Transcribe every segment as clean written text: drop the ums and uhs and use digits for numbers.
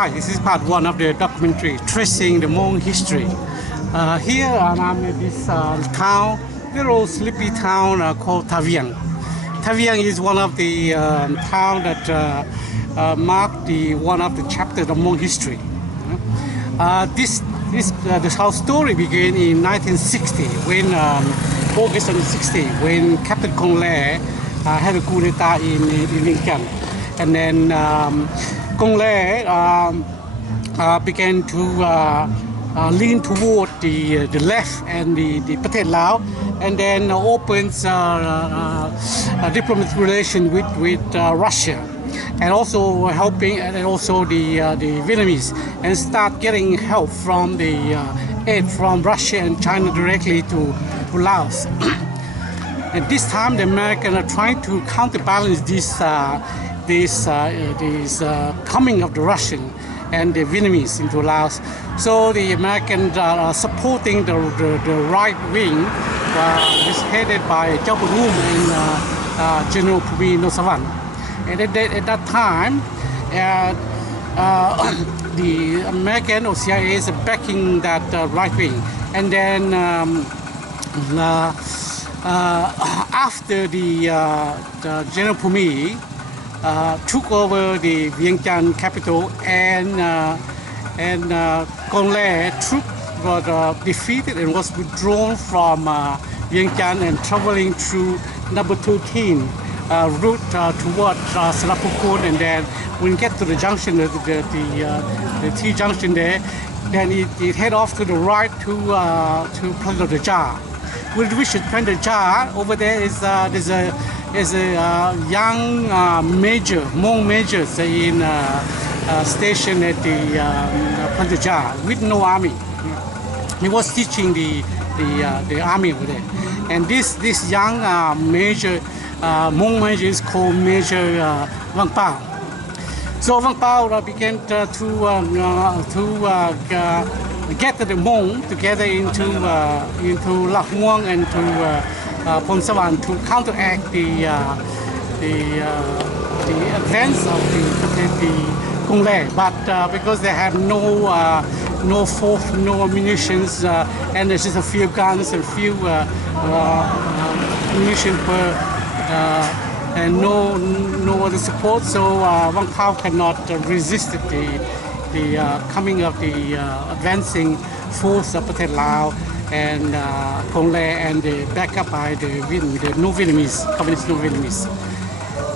Hi, this is part one of the documentary tracing the Hmong history. Here I'm at this town, little sleepy town called Thavieng. Thavieng is one of the town that marked one of the chapters of Hmong history. This whole story began in 1960 when August 1960 when Captain Kong Le had a coup d'etat in Vientiane, and then Kong Le began to lean toward the left and the Pathet Lao, and then opens diplomatic relation with Russia, and also helping, and also the Vietnamese, and start getting help from the aid from Russia and China directly to Laos. At this time, the Americans are trying to counterbalance this coming of the Russian and the Vietnamese into Laos. So the Americans are supporting the right wing, which is headed by Châu Bồ Rum and General Pumi Nosavan. And at that time, the American or CIA is backing that right wing. And then after the General Pumi took over the Vientiane capital, and Kong Le troops were defeated and was withdrawn from Vientiane and traveling through number 13 route toward Salapukon, and then when you get to the junction, the T junction there, then it head off to the right to Plateau de Jar. With which Plateau de Jar, over there is there's a young major, Hmong majors in stationed at the Plateau de Jar with no army. He was teaching the army over there, and this young major Hmong major is called Major Vang Pao. So Vang Pao began to get the Hmong together into Lac Muang and to Pon Savan to counteract the advance of the Kong Le. But because they had no force, no ammunitions, and there's just a few guns and few ammunition per and no other support, so Vang Pao cannot resist the coming of the advancing force of Pathet Lao and Kong Le, and backed up by the no Vietnamese, communist no Vietnamese.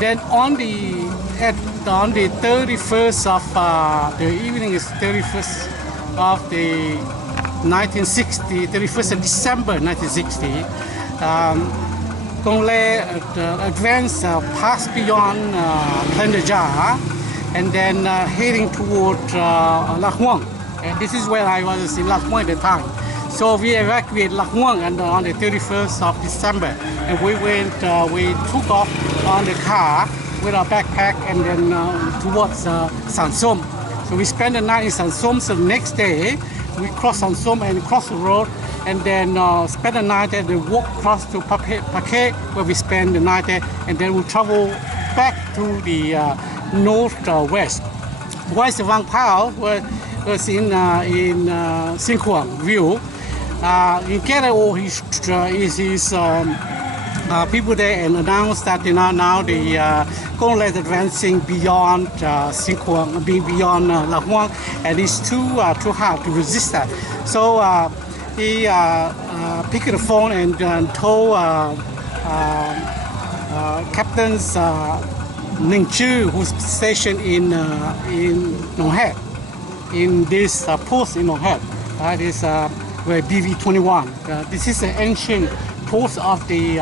Then on the 31st of the evening is 31st of the 1960, 31st of December 1960. Kong Le advanced past beyond Plateau de Jar, and then heading toward Lac Muang. And this is where I was in Lac Muang at the time. So we evacuated Lac Muang on the 31st of December, and we took off on the car with our backpack and then towards San Som. So we spent the night in San Som. So the next day we crossed San Som and crossed the road, and then spend the night there, then walk across to Paquet, where we spend the night there, and then we travel back to the northwest. Whilst Vang Pao was in Sin Quang view, he gathered all his people there and announced that now the Kong Le is advancing beyond Sin Quang, beyond Lac Muang, and it's too hard to resist that. So he picked the phone and told Captains Ning Chu, who's stationed in Nong Het, in this post in Nong Het. This where BV-21. This is an ancient post of the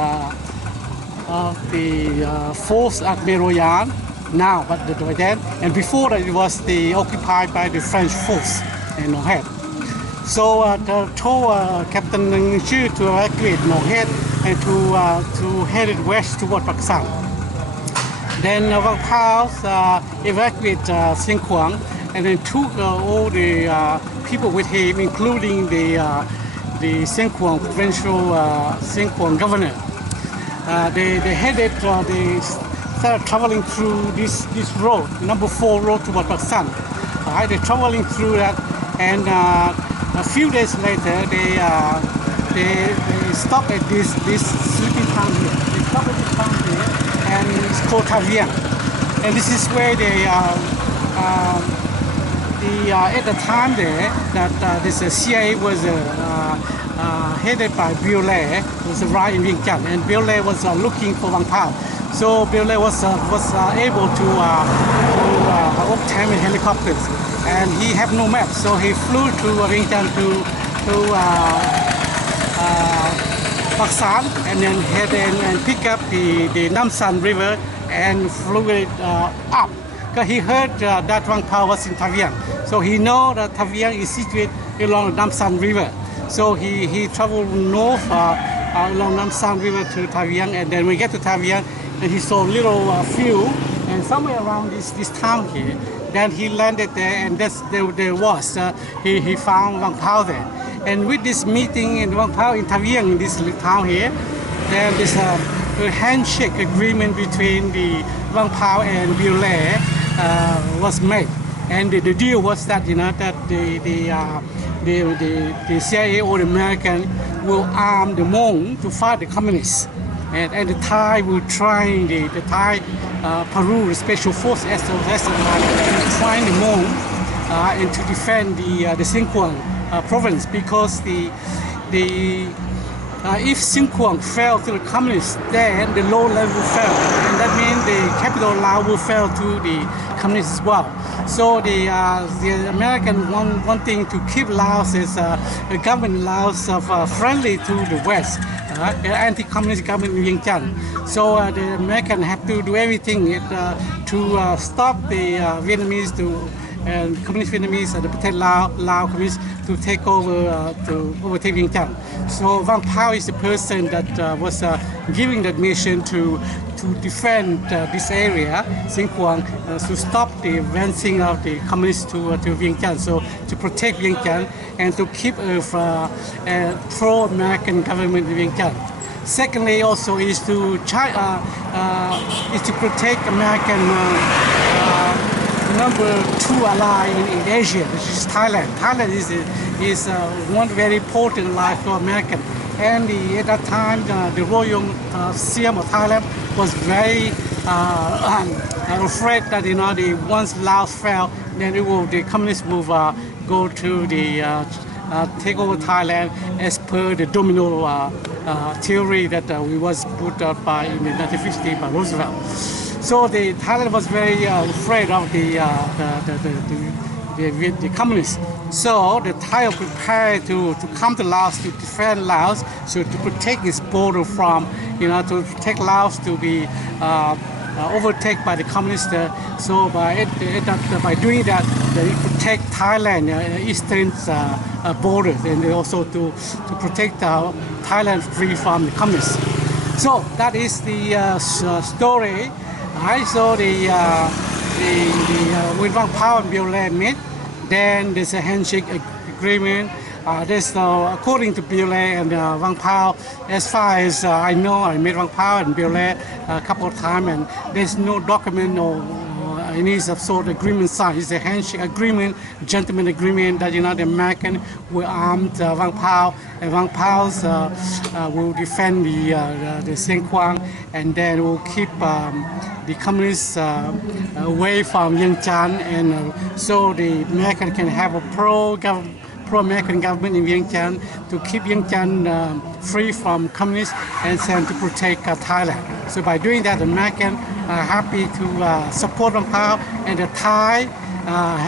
force at Meroyan now, but then, and before that it was occupied by the French force in Nong Het. So told Captain Ning Chu to evacuate Nong Het and to head it west toward Pakistan. Then Vang Pao evacuated Sin Quang, and then took all the people with him, including the Sin Quang provincial Sin Quang governor. They started traveling through this road, number 4 road toward Pakistan. Right? They're traveling through that, and a few days later, they stop at this sleeping town here. They stop at this town here, and it's called Thavieng. And this is where they at the time there that this CIA was headed by Bill Lê, was arrived in Vientiane, and Bill Lê was looking for Vang Pao. So Bill Lê was able to obtain helicopters, and he had no map, so he flew to Vientiane to Bắc San, and then head in and pick up the Nam San River and flew it up. Because he heard that Vang Pao was in Thavieng, so he know that Thavieng is situated along the Nam San River. So he traveled north along Nam San River to Thavieng, and then we get to Thavieng, and he saw little field, and somewhere around this town here. Then he landed there, and there was he found Vang Pao there. And with this meeting in Vang Pao in Thavieng, in this town here, then there's a handshake agreement between the Vang Pao and Bill Lê was made, and the deal was that that the CIA or the American will arm the Hmong to fight the communists, and the Thai will train the Thai Peru Special Force as to train the Hmong and to defend the Xinjiang province, because if Xinjiang fell to the communists, then the low level will fail, and that means the capital Laos will fail to the communists as well. So the American wanting to keep Laos as a government Laos friendly to the West, anti-communist government in Vientiane. So the American have to do everything to stop the Vietnamese and communist Vietnamese and the protect Lao communists to take over to overtake Vientiane. So Vang Pao is the person that was giving that mission to defend this area, Xinjiang, to stop the advancing of the communists to Vientiane. So to protect Vientiane and to keep a pro-American government in Vientiane. Secondly, also is to protect American number 2 ally in Asia, which is Thailand. Thailand is one very important ally for American. And at that time, the Royal Siam of Thailand was very afraid that once Laos fell, then the communists will go to take over Thailand as per the domino theory that was put out in the 1950s by Roosevelt. So Thailand was very afraid of the communists. So the Thai prepared to come to Laos to defend Laos, so to protect its border from, to protect Laos to be overtaken by the communists. So by doing that, they protect Thailand eastern border, and also to protect Thailand free from the communists. So that is the story. I saw with Vang Pao and Bill Lê met, then there's a handshake agreement. There's according to Bill Lê and Vang Pao, as far as I know, I met Vang Pao and Bill Lê a couple of times, and there's no document or any sort of agreement signed. It's a handshake agreement, gentleman agreement that the American will arm Vang Pao, and Vang Pao's will defend the Xinjiang, and then will keep the communists away from Vientiane, and so the American can have a pro-American government in Vientiane to keep Vientiane free from communists and then to protect Thailand. So by doing that, the American are happy to support Vang Pao, and the Thai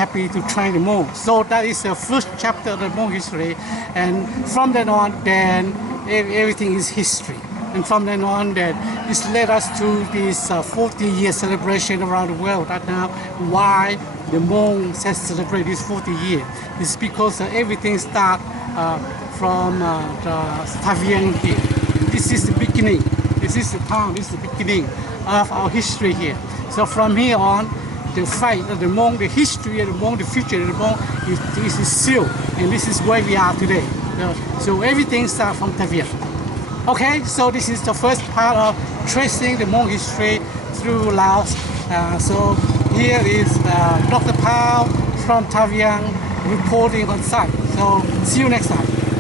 happy to train the Hmong. So that is the first chapter of the Hmong history, and from then on, then everything is history. And from then on, that this led us to this 40-year celebration around the world. Right now, why the Hmong celebrate this 40 years? It's because everything starts from Thavieng here. This is the beginning. This is the town. This is the beginning of our history here. So from here on, the fight of the Hmong, the history of the Hmong, the future of the Hmong is sealed, and this is where we are today. So everything starts from Thavieng. Okay, so this is the first part of tracing the Hmong history through Laos. So here is Dr. Pao from Thavieng reporting on site. So see you next time.